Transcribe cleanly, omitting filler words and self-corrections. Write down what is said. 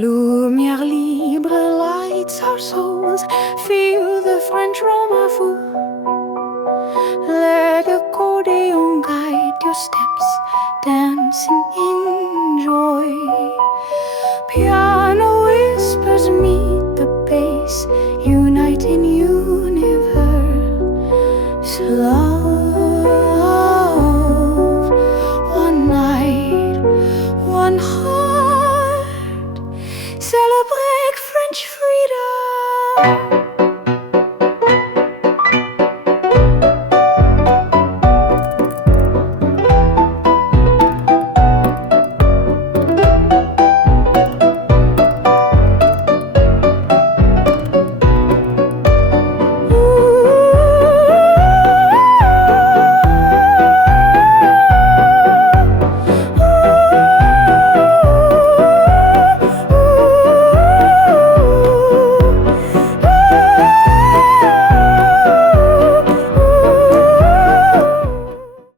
Lumière libre lights our souls. Feel the French rendezvous. Let accordion guide your steps, dancing in